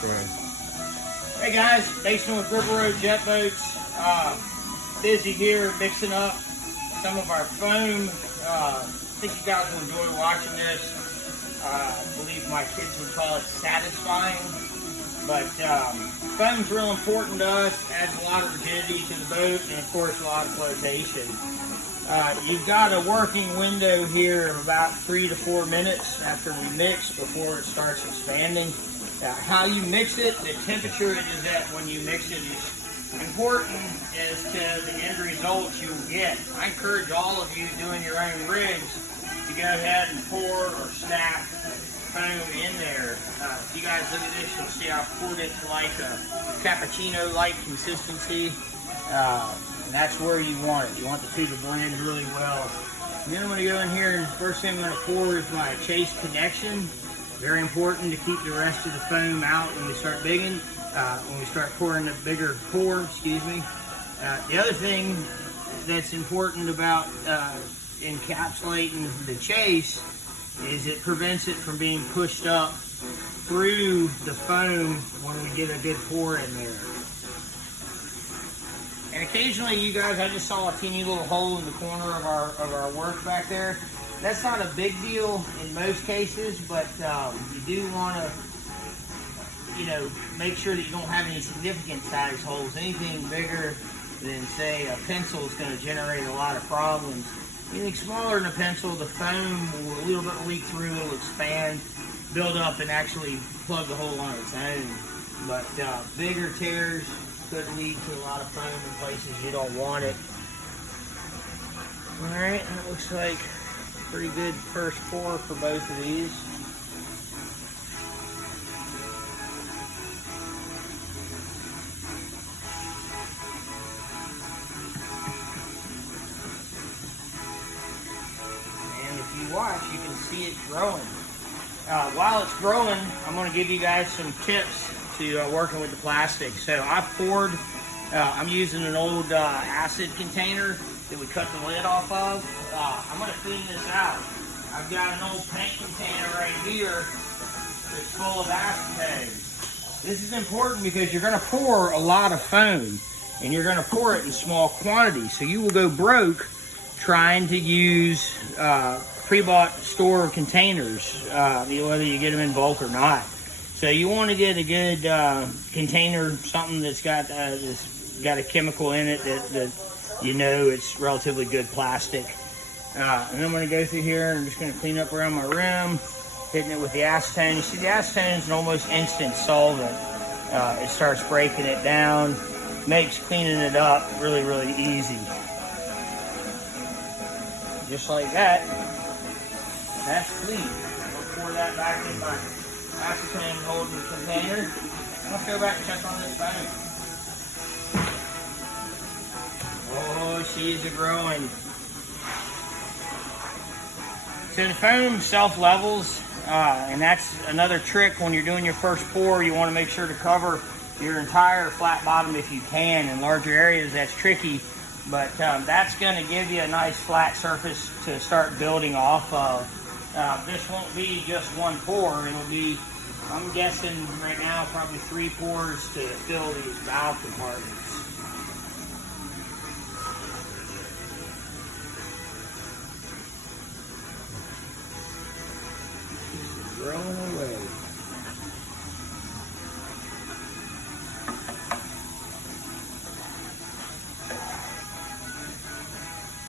Hey guys, Station with River Road Jet Boats. Busy here mixing up some of our foam. I think you guys will enjoy watching this. I believe my kids would call it satisfying. But foam's real important to us. Adds a lot of rigidity to the boat and of course a lot of flotation. You've got a working window here of about 3 to 4 minutes after we mix before it starts expanding. How you mix it, the temperature it is at when you mix it is important as to the end result you'll get. I encourage all of you doing your own rigs to go ahead and pour or stack foam in there. If you guys look at this, you'll see I poured it to like a cappuccino-like consistency. And that's where you want it. You want the two to blend really well. And then I'm going to go in here and the first thing I'm going to pour is my chase connection. Very important to keep the rest of the foam out when we start bigging, when we start pouring the bigger pour, excuse me. The other thing that's important about encapsulating the chase is it prevents it from being pushed up through the foam when we get a good pour in there. And occasionally, you guys, I just saw a teeny little hole in the corner of our work back there. That's not a big deal in most cases, but you do want to, make sure that you don't have any significant size holes. Anything bigger than, say, a pencil is going to generate a lot of problems. Anything smaller than a pencil, the foam will a little bit leak through, it'll expand, build up, and actually plug the hole on its own. But bigger tears could lead to a lot of foam in places you don't want it. Alright, that looks like a pretty good first pour for both of these. And if you watch, you can see it growing. While it's growing, I'm going to give you guys some tips to working with the plastic. So I poured, I'm using an old acid container that we cut the lid off of. I'm going to clean this out. I've got an old paint container right here that's full of acetate. This is important because you're going to pour a lot of foam and you're going to pour it in small quantities. So you will go broke trying to use pre-bought store containers, whether you get them in bulk or not. So you want to get a good container, something that's got a chemical in it that it's relatively good plastic. And then I'm going to go through here and I'm just going to clean up around my rim, hitting it with the acetone. You see, the acetone is an almost instant solvent. It starts breaking it down, makes cleaning it up really, really easy. Just like that. That's clean. I'll pour that back in my acetone holding container. Let's go back and check on this foam. Oh, she's growing. So the foam self-levels, and that's another trick when you're doing your first pour. You want to make sure to cover your entire flat bottom if you can. In larger areas, that's tricky, but that's going to give you a nice flat surface to start building off of. This won't be just one pour. It'll be, I'm guessing right now, probably 3 pours to fill these valve compartments. Growing